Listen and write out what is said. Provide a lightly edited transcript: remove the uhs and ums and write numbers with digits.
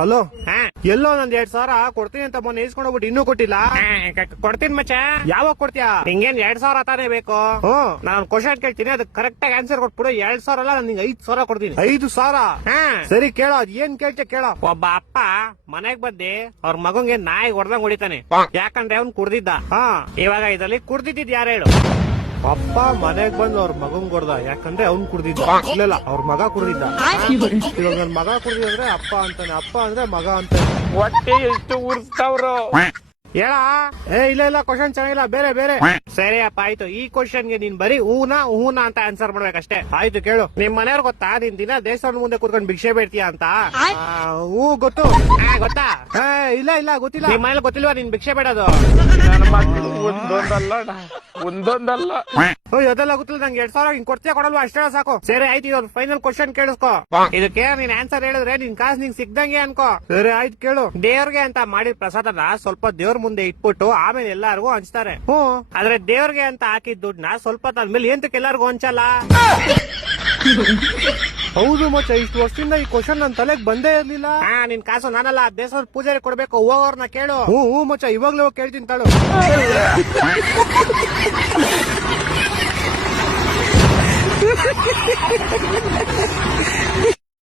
Hello, ಹಾ ಎಲ್ಲೋ ನಂದ್ 2,000 ಕೊಡ್ತೀನಿ ಅಂತ ಮೊನ್ನೆ ಇಸ್ಕೊಂಡು ಹೋಗ್ಬಿಟ್ಟು ಇನ್ನೂ ಕೊಟ್ಟಿಲ್ಲ. ಕೊಡ್ತೀನಿ ಮಚ್ಚ. ಯಾವಾಗ ಕೊಡ್ತೀಯಾ? ನಿಂಗೇನ್ 2,000 ತಾನೇ ಬೇಕು? ಹ್ಮ್, ನಾನು ಕ್ವಶನ್ ಕೇಳ್ತೀನಿ, ಅದಕ್ಕೆ ಕರೆಕ್ಟ್ ಆಗಿ ಆನ್ಸರ್ ಕೊಟ್ಬಿಡು. 2,000 ಅಲ್ಲ, ನಾನು ನಿಂಗೆ 5,000 ಕೊಡ್ತೀನಿ. 5,000? ಹಾ ಸರಿ, ಕೇಳೋ, ಅದ್ ಏನ್ ಕೇಳ್ತೀಯ ಕೇಳೋ. ಒಬ್ಬ ಅಪ್ಪ ಮನೆಗ್ ಬಂದಿ ಅವ್ರ ಮಗಂಗೆ ನಾಯಿ ಹೊಡೆದಂಗ್ ಹೊಡಿತಾನೆ, ಯಾಕಂದ್ರೆ ಅವ್ನ್ ಕುಡ್ದಿದ್ದ. ಹಾ, ಇವಾಗ ಇದ್ರಲ್ಲಿ ಕುಡ್ದಿದ್ದ ಯಾರು ಹೇಳು? ಅಪ್ಪ ಮನೆಗ್ ಬಂದು ಅವ್ರ ಮಗನ್ ಕೊಡ್ದ, ಯಾಕಂದ್ರೆ ಅವ್ನ್ ಕುಡ್ದಿದ್ದ. ಇಲ್ಲ, ಅವ್ರ ಮಗ ಕುಡ್ದಿದ್ದ. ಇವಾಗ ನನ್ ಮಗ ಕುಡ್ದಿದ್ರೆ ಅಪ್ಪ ಅಂತಾನೆ, ಅಪ್ಪ ಅಂದ್ರೆ ಮಗ ಅಂತಾನೆ. ಹೊಟ್ಟೆ ಎಷ್ಟು ಉರ್ಸ್ತಾವ್ರು. ಹೇಳ. ಇಲ್ಲ ಕ್ವಶನ್ ಚೆನ್ನಾಗಿಲ್ಲ, ಬೇರೆ ಬೇರೆ. ಸರಿ ಅಪ್ಪ, ಆಯ್ತು. ಈ ಕ್ವಶನ್ಗೆ ನೀನ್ ಬರೀ ಹೂನಾ ಅಂತ ಆನ್ಸರ್ ಮಾಡ್ಬೇಕಷ್ಟೇ. ಆಯ್ತು, ಕೇಳು. ನಿಮ್ ಮನೆಯವ್ರ ಗೊತ್ತಾ ನೀನ್ ದಿನ ದೇವಸ್ಥಾನದ ಮುಂದೆ ಕೂತ್ಕೊಂಡು ಭಿಕ್ಷೆ ಬೇಡ್ತೀಯ ಅಂತ? ಹೂ, ಗೊತ್ತು. ಗೊತ್ತಾ? ಇಲ್ಲ ಗೊತ್ತಿಲ್ಲ. ನಿಮ್ ಮನೇಲಿ ಗೊತ್ತಿಲ್ವಾ ನೀನ್ ಭಿಕ್ಷೆ ಬೇಡೋದು? ನನ್ನ ಮಕ್ಕಳು ಒಂದೊಂದಲ್ಲ ಅದೆಲ್ಲ ಗೊತ್ತಿಲ್ಲ ನಂಗೆ. 2,000 ಹಿಂಗ್ ಕೊಡ್ತೀಯ ಕೊಡಲ್ವಾ? ಅಷ್ಟೇ ಸಾಕು. ಸರಿ ಆಯ್ತು, ಇದೊಂದು ಫೈನಲ್ ಕ್ವಶನ್ ಕೇಳಿಸ್ಕೊ. ಇದಕ್ಕೆ ನೀನ್ ಆನ್ಸರ್ ಹೇಳಿದ್ರೆ ನಿನ್ ಕಾಸು ನಿಂಗ್ ಸಿಕ್ದಂಗೆ ಅನ್ಕೋ. ಸರಿ, ಆಯ್ತು, ಕೇಳು. ದೇವ್ರಿಗೆ ಅಂತ ಮಾಡಿದ ಪ್ರಸಾದನ ಸ್ವಲ್ಪ ದೇವ್ರ ಮುಂದೆ ಇಟ್ಬಿಟ್ಟು ಆಮೇಲೆ ಎಲ್ಲಾರ್ಗು ಹಂಚ್ತಾರೆ. ಆದ್ರೆ ದೇವ್ರಿಗೆ ಅಂತ ಹಾಕಿದ ದುಡ್ಡನ್ನ ಸ್ವಲ್ಪ ತಾದ್ಮೇಲೆ ಎಂತಕ್ಕೆ ಎಲ್ಲಾರ್ಗು ಹಂಚಲ್ಲ? ಹೌದು ಮಚ್ಚ, ಇಷ್ಟು ವರ್ಷದಿಂದ ಈ ಕ್ವಶನ್ ನನ್ ತಲೆಗ್ ಬಂದೇ ಇರ್ಲಿಲ್ಲ. ನಿನ್ ಕಾಸು ನಾನಲ್ಲ, ದೇವಸ್ಥಾನದ ಪೂಜಾರಿ ಕೊಡ್ಬೇಕು. ಹೋಗೋರ್ನ ಕೇಳು. ಹ್ಞೂ ಮಚ್ಚ, ಇವಾಗ್ಲೇ ಹೋಗಿ ಕೇಳ್ತೀನಿ ತಾಳು.